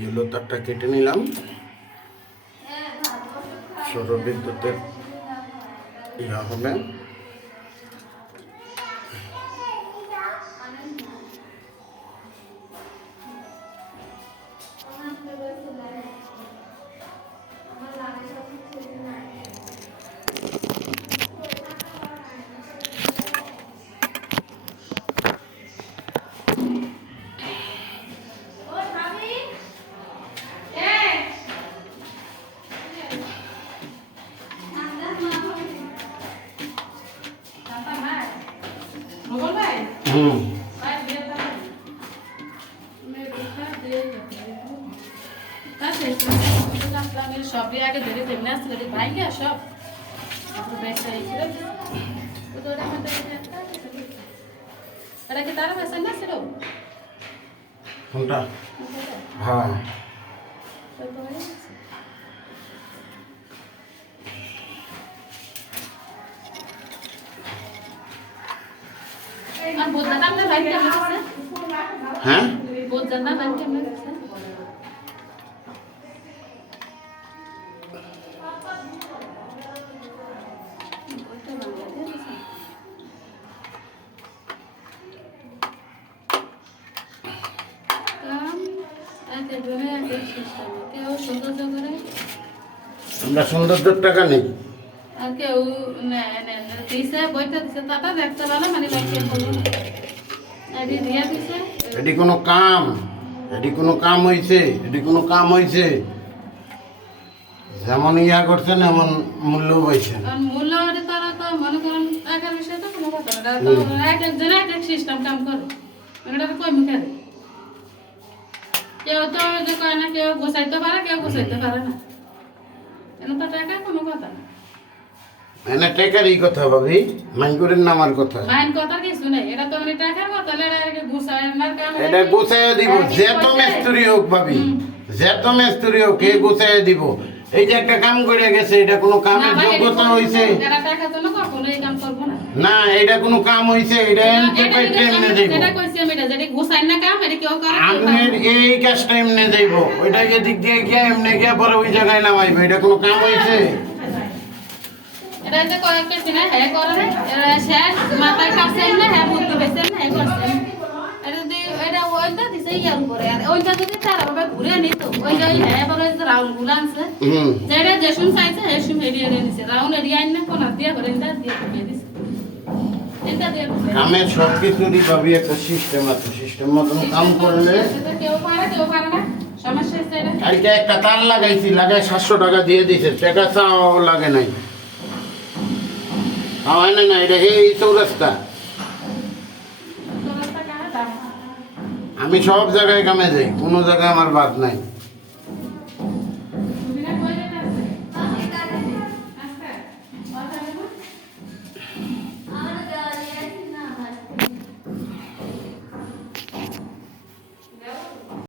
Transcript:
Yellow তারটা কেটে নিলাম। সৌর বিদ্যুতের ইয়া হবে। হুম ভাই বিয়ে তো সব দিয়ে আগে ধরে তেমনি আসছিল ভাই সব ব্যাগটা ছিল এটা কি তার মেসেজ না ছিল কোনটা? হ্যাঁ। হ্যাঁ? আমরা সৌন্দর্যের টাকা নেই। কেউ দিছে বইটা দিছে তাটা দেখতে পারে মানে লাগিয়ে বলুন এটি দিয়ে দিছে। এটি কোনো কাম এটি কোনো কাম হইছে এটি কোনো কাম হইছে। যেমন ইয়া করছেন এমন মূল্য পাইছেন। মূল্য তারা তো মনে করেন টাকার বিষয়টা কোনো কথা না। এক একজন এক এক সিস্টেম কাম করে। এটা তো কই মুখে কেউ তো যে কয় না কেউ গোছাইতে পারে কেউ গোছাইতে পারে না। এনে তো টাকা কোনো কথা না। এনে টেকারই কথা ভাবি মাইকুরের নামার কথা। মাইন কথা কিছু নেই এটা তো মানে টাকার কথা এটা গোছায় না কাম এটা গুছাইয়া দিব যে তো মিস্ত্রি হোক ভাবি যে তো মিস্ত্রি হোক কে গুছাইয়া দিব। এই যে একটা কাম করে গেছে এটা কোনো কামের যোগ্যতা হইছে? না। এটা কোনো কাম হইছে এটা এমনি যেটা এমনি যাইব। গোছায় আপনার। এই কাজটা এমনি যাইব ওইটা এদিক দিয়ে গিয়ে এমনি গিয়ে পরে ওই জায়গায় নামাইবে এটা কোনো কাম হইছে? এটা যে হ্যাঁ করে এরা শেষ মাথায় কাছে হ্যাঁ না, হ্যাঁ করছে। এটা যদি এটা ওইটা দিছে ইয়ার উপরে, আর ওইটা যদি তারা ভাবে ঘুরে নিত, ওইটা হ্যাঁ বলে যে রাউন্ডগুলো আনছে, যেটা যেসুম চাইছে, হেসুম এড়িয়ে এড়িয়ে নিছে। রাউন্ড এড়িয়ে আইন না, কোনা দিয়ে করে, এটা দিয়ে ঢুকিয়ে দিছে। এটা দিয়ে ঢুকিয়ে দিছে। কামের সব কিছুরই ভাবি একটা সিস্টেম আছে সিস্টেম মতন কাম করলে এটা কেউ পারে, কেউ পারে না। সমস্যা হচ্ছে এটা। কালকে একটা তার লাগাইছি লাগাই সাতশো টাকা দিয়ে দিছে টাকা চাও লাগে নাই হয় না না এটা এই চৌরাস্তা। আমি সব জায়গায় কামে যাই কোনো জায়গায় আমার বাদ নাই